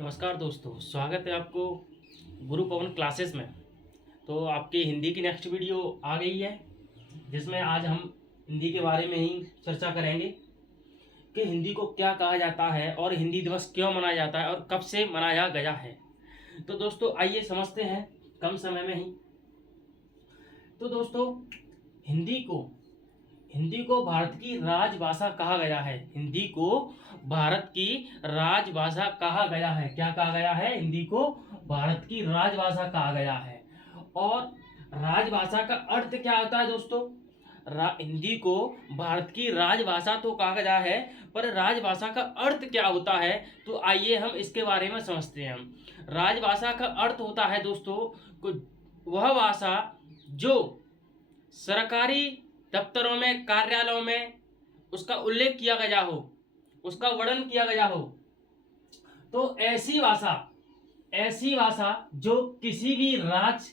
नमस्कार दोस्तों, स्वागत है आपको गुरु पवन क्लासेस में। तो आपकी हिंदी की नेक्स्ट वीडियो आ गई है, जिसमें आज हम हिंदी के बारे में ही चर्चा करेंगे कि हिंदी को क्या कहा जाता है और हिंदी दिवस क्यों मनाया जाता है और कब से मनाया गया है। तो दोस्तों आइए समझते हैं कम समय में ही। तो दोस्तों हिंदी को भारत की राजभाषा कहा गया है। हिंदी को भारत की राजभाषा कहा गया है। क्या कहा गया है? हिंदी को भारत की राजभाषा कहा गया है। और राजभाषा का अर्थ क्या होता है दोस्तों? हिंदी को भारत की राजभाषा तो कहा गया है, पर राजभाषा का अर्थ क्या होता है? तो आइए हम इसके बारे में समझते हैं। राजभाषा का अर्थ होता है दोस्तों वह भाषा जो सरकारी दफ्तरों में, कार्यालयों में उसका उल्लेख किया गया हो, उसका वर्णन किया गया हो। तो ऐसी भाषा जो किसी भी राज्य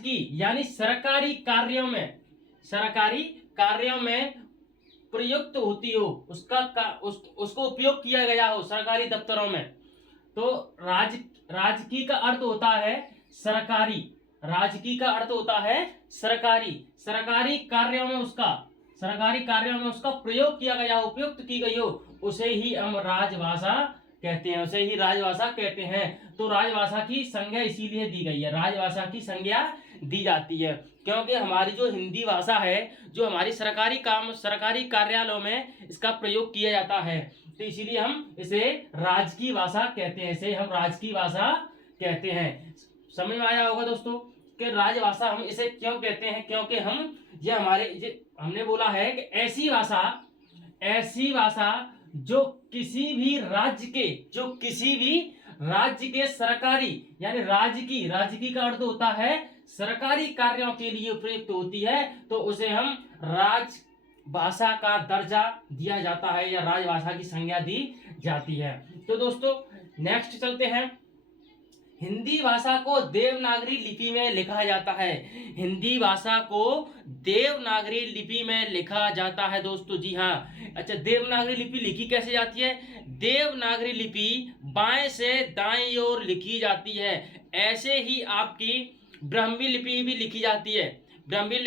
की यानी सरकारी कार्यों में प्रयुक्त होती हो, उसको उपयोग किया गया हो सरकारी दफ्तरों में। तो राजकीय का अर्थ होता है सरकारी। राजकीय का अर्थ होता है सरकारी कार्यों में उसका प्रयोग किया गया हो, उपयुक्त की गई हो, उसे ही हम राजभाषा कहते हैं। तो राजभाषा की संज्ञा इसीलिए दी गई है, राजभाषा की संज्ञा दी जाती है क्योंकि हमारी जो हिंदी भाषा है, जो हमारी सरकारी कार्यालयों में इसका प्रयोग किया जाता है, तो इसीलिए हम इसे राजकीय भाषा कहते हैं। समझ में आया होगा दोस्तों कि राजभाषा हम इसे क्यों कहते हैं? क्योंकि हमने बोला है कि ऐसी भाषा जो किसी भी राज्य के सरकारी यानी राजकीय का अर्थ होता है सरकारी कार्यों के लिए प्रयुक्त होती है, तो उसे हम राजभाषा का दर्जा दिया जाता है या राजभाषा की संज्ञा दी जाती है। तो दोस्तों नेक्स्ट चलते हैं। हिंदी भाषा को देवनागरी लिपि में लिखा जाता है। हिंदी भाषा को देवनागरी लिपि में लिखा जाता है दोस्तों। जी हाँ, अच्छा, देवनागरी लिपि लिखी कैसे जाती है? देवनागरी लिपि बाएं से दाएं ओर लिखी जाती है। ऐसे ही आपकी ब्राह्मी लिपि भी लिखी जाती है। ब्राह्मी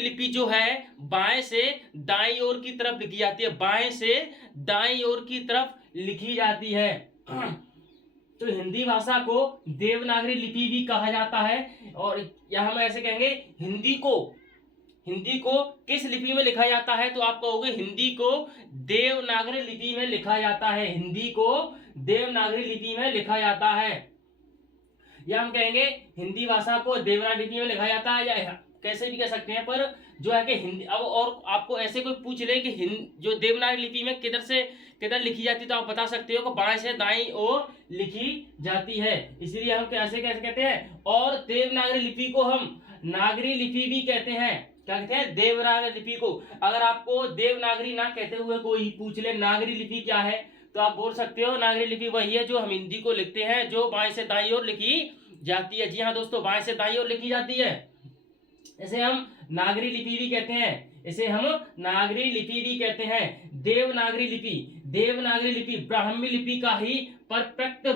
लिपि जो है बाएं से दाएं ओर की तरफ लिखी जाती है, बाएं से दाएं ओर की तरफ लिखी जाती है। तो हिंदी भाषा को देवनागरी लिपि भी कहा जाता है। और यह हम ऐसे कहेंगे, हिंदी को किस लिपि में लिखा जाता है? तो आप कहोगे हिंदी को देवनागरी लिपि में लिखा जाता है। हिंदी को देवनागरी लिपि में लिखा जाता है, या हम कहेंगे हिंदी भाषा को देवनागरी लिपि में लिखा जाता है, या कैसे भी कह सकते हैं। पर जो है कि हिंदी, अब और आपको ऐसे कोई पूछ ले कि जो देवनागरी लिपि में किधर लिखी जाती है, तो आप बता सकते हो कि बाएं से दाईं ओर लिखी जाती है। इसलिए हम कैसे कहते हैं। और देवनागरी लिपि को हम नागरी लिपि भी कहते हैं। क्या कहते हैं? देवनागरी लिपि को। अगर आपको देवनागरी ना कहते हुए कोई पूछ ले नागरी लिपि क्या है, तो आप बोल सकते हो नागरी लिपि वही है जो हम हिंदी को लिखते हैं, जो बाएं से दाईं ओर लिखी जाती है। जी हाँ दोस्तों, बाएं से दाईं ओर लिखी जाती है। इसे हम नागरी लिपि भी कहते हैं। देवनागरी लिपि ब्राह्मी लिपि का ही परपक्त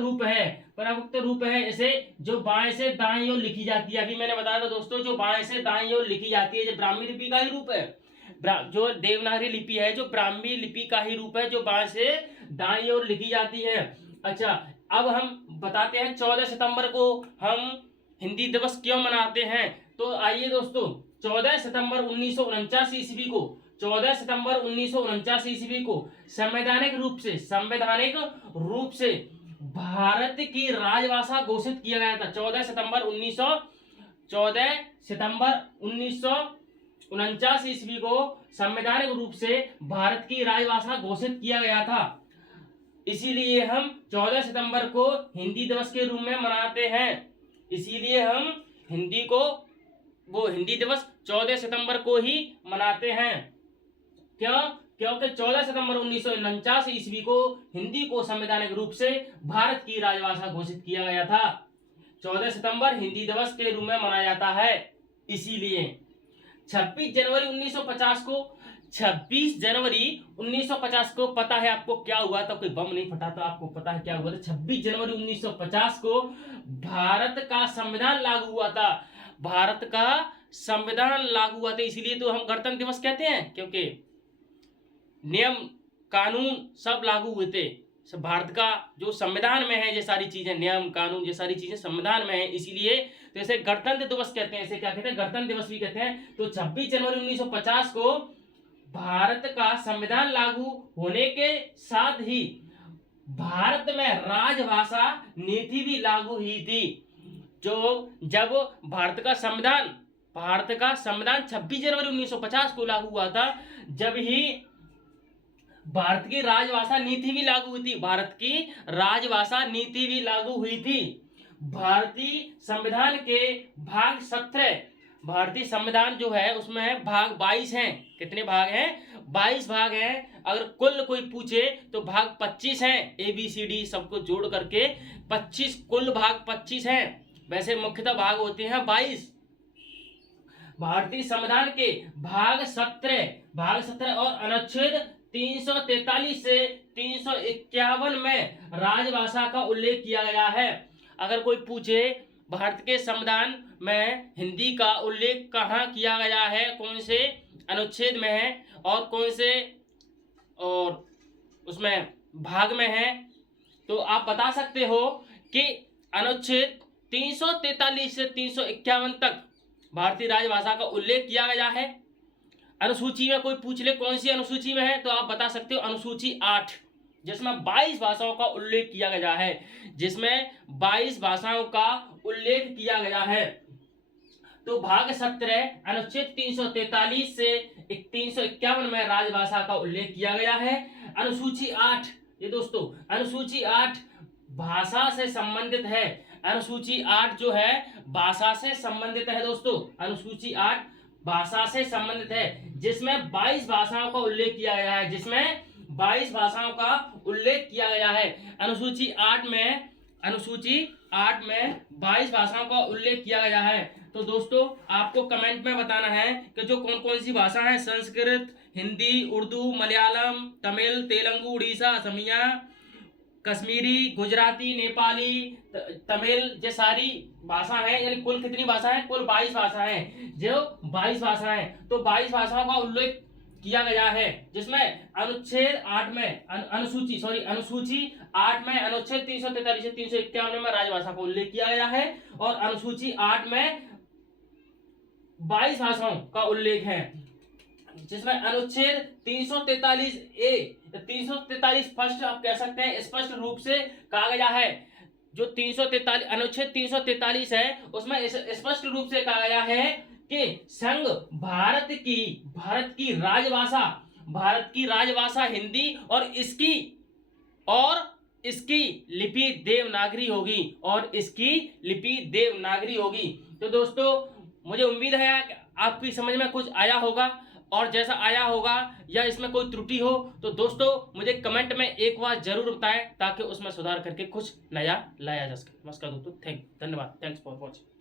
रूप है। इसे जो बाएं से दाईं ओर लिखी जाती है, अभी मैंने बताया था दोस्तों, जो बाएं से दाईं ओर लिखी जाती है, जो ब्राह्मी लिपि का ही रूप है। जो देवनागरी लिपि है जो ब्राह्मी लिपि का ही रूप है, जो बाएं से दाईं ओर लिखी जाती है। अच्छा, अब हम बताते हैं 14 सितंबर को हम हिंदी दिवस क्यों मनाते हैं। तो आइए दोस्तों, 14 सितंबर 1949 ईस्वी को संवैधानिक रूप से भारत की राजभाषा घोषित किया गया था। 14 सितंबर 1949 ईस्वी को संवैधानिक रूप से भारत की राजभाषा घोषित किया गया था। इसीलिए हम 14 सितंबर को हिंदी दिवस के रूप में मनाते हैं। इसीलिए हम हिंदी दिवस 14 सितंबर को ही मनाते हैं। क्यों? क्योंकि 14 सितंबर 1949 ईस्वी को हिंदी को संवैधानिक रूप से भारत की राजभाषा घोषित किया गया था। 14 सितंबर हिंदी दिवस के रूप में मनाया जाता है। इसीलिए 26 जनवरी 1950 26 जनवरी 1950 को पता है आपको क्या हुआ था? कोई बम नहीं फटा था, आपको पता है क्या हुआ था? 26 जनवरी 1950 को भारत का संविधान लागू हुआ था। भारत का संविधान लागू हुआ था, इसीलिए तो हम गणतंत्र दिवस कहते हैं, क्योंकि नियम कानून सब लागू हुए थे। सब भारत का जो संविधान में है, ये सारी चीजें, नियम कानून, ये सारी चीजें संविधान में है, इसीलिए तो इसे गणतंत्र दिवस कहते हैं। इसे क्या कहते हैं? गणतंत्र दिवस भी कहते हैं। तो 26 जनवरी 1950 को भारत का संविधान लागू होने के साथ ही भारत में राजभाषा नीति भी लागू हुई थी। जो जब भारत का संविधान 26 जनवरी 1950 को लागू हुआ था, जब ही भारत की राजभाषा नीति भी लागू हुई थी। भारत की राजभाषा नीति भी लागू हुई थी। भारतीय संविधान के भाग 17, भारतीय संविधान जो है उसमें भाग 22 हैं। कितने भाग हैं? 22 भाग हैं। अगर कुल कोई पूछे तो भाग 25 हैं। ABCD सबको जोड़ करके 25, कुल भाग 25 हैं। वैसे मुख्यतः भाग होते हैं 22। भारतीय संविधान के भाग 17 और अनुच्छेद 343 से 351 में राजभाषा का उल्लेख किया गया है। अगर कोई पूछे भारत के संविधान में हिंदी का उल्लेख कहाँ किया गया है, कौन से अनुच्छेद में है और कौन से और उसमें भाग में है, तो आप बता सकते हो कि अनुच्छेद 343 से 351 तक भारतीय राजभाषा का उल्लेख किया गया है। अनुसूची में कोई पूछ ले कौन सी अनुसूची में है, तो आप बता सकते हो अनुसूची 8, जिसमें 22 भाषाओं का उल्लेख किया गया है। जिसमें 22 भाषाओं का उल्लेख किया गया है। तो भाग 17 अनुच्छेद 343 से 351 में राजभाषा का उल्लेख किया गया है। अनुसूची 8, ये दोस्तों अनुसूची 8 भाषा से संबंधित है। अनुसूची 8 जो है भाषा से संबंधित है दोस्तों। अनुसूची 8 भाषा से संबंधित है, जिसमें 22 भाषाओं का उल्लेख किया गया है। जिसमें 22 भाषाओं का उल्लेख किया गया है। अनुसूची 8 में 22 भाषाओं का उल्लेख किया गया है। तो दोस्तों आपको कमेंट में बताना है कि जो कौन कौन सी भाषा है, संस्कृत, हिंदी, उर्दू, मलयालम, तमिल, तेलुगु, उड़ीसा, असमिया, कश्मीरी, गुजराती, नेपाली, तमिल, ये सारी भाषा है। यानी कुल कितनी भाषा है? कुल 22 भाषा है। जो 22 भाषा है, तो 22 भाषाओं का उल्लेख किया गया है। जिसमें अनुच्छेद 8 में अनुसूची 8 में अनुच्छेद 343 से 351 में राजभाषा का उल्लेख किया गया है। और अनुसूची 8 में 22 भाषाओं का उल्लेख है। जिसमें अनुच्छेद 343A 343 फर्स्ट आप कह सकते हैं, स्पष्ट रूप से कहा गया है। जो 343 अनुच्छेद 343 है उसमें स्पष्ट रूप से कहा गया है कि संघ भारत की राजभाषा हिंदी और इसकी लिपि देवनागरी होगी। तो दोस्तों मुझे उम्मीद है कि आपकी समझ में कुछ आया होगा, और जैसा आया होगा या इसमें कोई त्रुटि हो तो दोस्तों मुझे कमेंट में एक बार जरूर बताएं, ताकि उसमें सुधार करके कुछ नया लाया जा सके। नमस्कार दोस्तों, धन्यवाद, थैंक्स फॉर वॉचिंग।